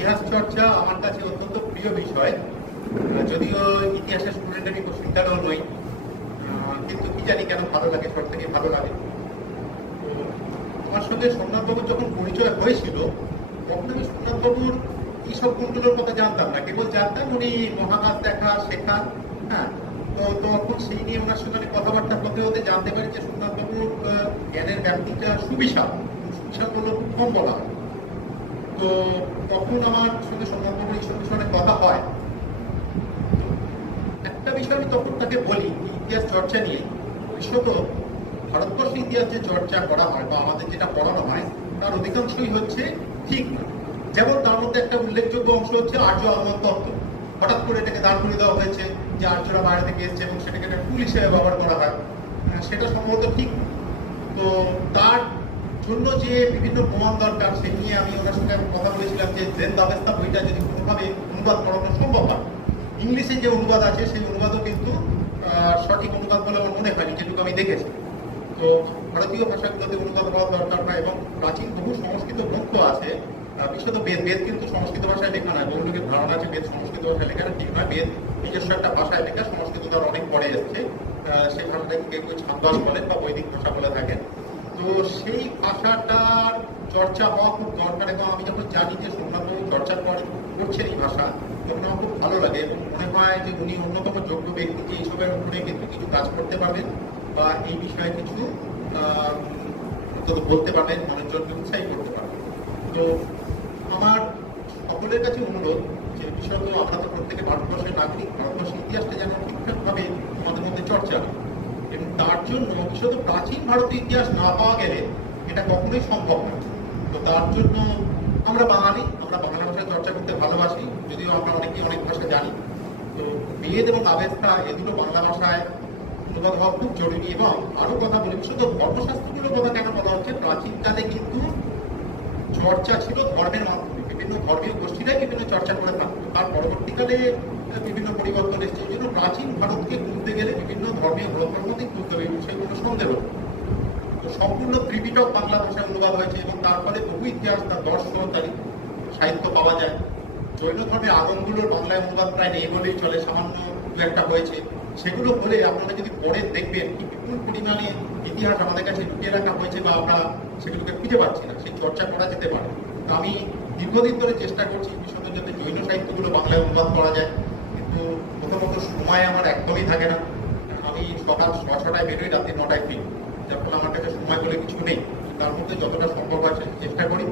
ইতিহাস চর্চা আমার কাছে অত্যন্ত প্রিয় বিষয়। যদিও ইতিহাসের স্টুডেন্ট আমি প্রশিক্ষণও নই কিন্তু কি জানি কেন ভালো লাগে, সব থেকে ভালো লাগে। আমার সঙ্গে সোমনাথবাবুর যখন পরিচয় হয়েছিল, তখন আমি সোমনাথবাবুর এইসব গুণগুলোর কথা জানতাম না। কেবল জানতাম উনি মহাকাশ দেখা, শেখা হ্যাঁ? তো তখন সেই নিয়ে ওনার সঙ্গে কথাবার্তা হতে হতে জানতে পারি যে সোমনাথবাবুর জ্ঞানের ব্যাপ্তিটা সুবিশাল। সুবিশাল বললেও খুব কম বলা হয়। তো তখন আমার সঙ্গে সোমনাথবাবুর এইসব বিষয়ে কথা হয়। একটা বিষয় আমি তখন তাকে বলি, ইতিহাস চর্চা নিয়ে। বিশেষত ভারতবর্ষের ইতিহাস যে চর্চা করা হয় বা আমাদের যেটা পড়ানো হয়, তার অধিকাংশই হচ্ছে ঠিক। না যেমন তার মধ্যে একটা উল্লেখযোগ্য অংশ হচ্ছে আর্য আগমন তত্ত্ব। হঠাৎ করে এটাকে দাঁড় করে দেওয়া হয়েছে যে আর্যরা বাইরে থেকে এসছে এবং সেটাকে একটা টুল হিসেবে ব্যবহার করা হয়। সেটা সম্ভবত ঠিক। তো তার জন্য যে বিভিন্ন প্রমাণ দরকার সে নিয়ে আমি ওনার সঙ্গে কথা বলেছিলাম যে জেন দাবেস্তা বইটা যদি কোনোভাবে অনুবাদ করানো সম্ভব হয়। ইংলিশে যে অনুবাদ আছে সেই অনুবাদও কিন্তু সঠিক অনুবাদ বলে আমার মনে হয়নি যেটুকু আমি দেখেছি। তো ভারতীয় ভাষাগুলোতে অনুবাদ হওয়া দরকার হয় এবং প্রাচীন বহু সংস্কৃত গ্রন্থ আছে বিশেষত বেদ বেদ কিন্তু সংস্কৃত ভাষায় লেখা নয় বহু লোকের ধারণা আছে বেদ সংস্কৃত ভাষায় লেখা না, ঠিক নয়। বেদ নিজস্ব একটা ভাষায় লেখা সংস্কৃত তার অনেক পরে এসছে। সেই ভাষাটাকে কেউ কেউ বলেন বা বৈদিক ভাষা বলে থাকেন। সেই ভাষাটার চর্চা হওয়া খুব দরকার এবং আমি যখন জানি যে সোমনাথবাবু চর্চা করে করছেন এই ভাষা, তখন আমার খুব ভালো লাগে এবং মনে হয় যে উনি অন্যতম যোগ্য ব্যক্তি যে এইসবের উপরে কিন্তু কিছু কাজ করতে পারবেন বা এই বিষয়ে কিছু বলতে পারবেন মানুষজনকে উৎসাহী করতে পারবেন। তো আমার সকলের কাছে অনুরোধ যে বিশেষত আমরা তো প্রত্যেকে ভারতবর্ষের নাগরিক, ভারতবর্ষের ইতিহাসটা যেন ঠিকঠাকভাবে আমাদের মধ্যে চর্চা হয়। এবং তার জন্য বিশেষত প্রাচীন ভারতীয় ইতিহাস না পাওয়া গেলে এটা কখনোই সম্ভব নয় তো তার জন্য আমরা বাঙালি, আমরা বাংলা ভাষায় চর্চা করতে ভালোবাসি, যদিও আমরা অনেকেই অনেক ভাষা জানি। তো বেদ এবং আবেদটা এ দুটো বাংলা ভাষায় অনুবাদ হওয়া খুব জরুরি এবং আরও কথা বলি বিশুদ্ধ ধর্মশাস্ত্রগুলোর কথা কেন বলা হচ্ছে? প্রাচীনকালে কিন্তু চর্চা ছিল ধর্মের মাধ্যমে। বিভিন্ন ধর্মীয় গোষ্ঠীরাই বিভিন্ন চর্চা করে থাকতো। তার পরবর্তীকালে বিভিন্ন পরিবর্তন এসেছে। প্রাচীন ভারতকে খুঁজতে গেলে ধর্মীয় গ্রন্থের হবে সেই কোনো সন্দেহ তো সম্পূর্ণ ত্রিপিটক বাংলা ভাষায় অনুবাদ হয়েছে এবং তার ফলে বহু ইতিহাস, তার দর্শন, তার সাহিত্য পাওয়া যায়। জৈন ধর্মের আগমগুলোর বাংলায় অনুবাদ প্রায় নেই বলেই চলে, সামান্য দু একটা হয়েছে। সেগুলো হলে আপনারা যদি পড়ে দেখবেন কি বিপুল পরিমাণে ইতিহাস আমাদের কাছে লুকিয়ে রাখা হয়েছে বা আমরা সেগুলোকে খুঁজে পাচ্ছি না, সেই চর্চা করা যেতে পারে। তো আমি দীর্ঘদিন ধরে চেষ্টা করছি বিশেষত যাতে জৈন সাহিত্যগুলো বাংলায় অনুবাদ করা যায়। কিন্তু প্রথমত সময় আমার একদমই থাকে না। সকাল ছটায় বেরোই রাতে নটায় ফিরি। যার ফলে আমার কাছে সময় বলে কিছু নেই। তার মধ্যে যতটা সম্ভব আছে চেষ্টা করি।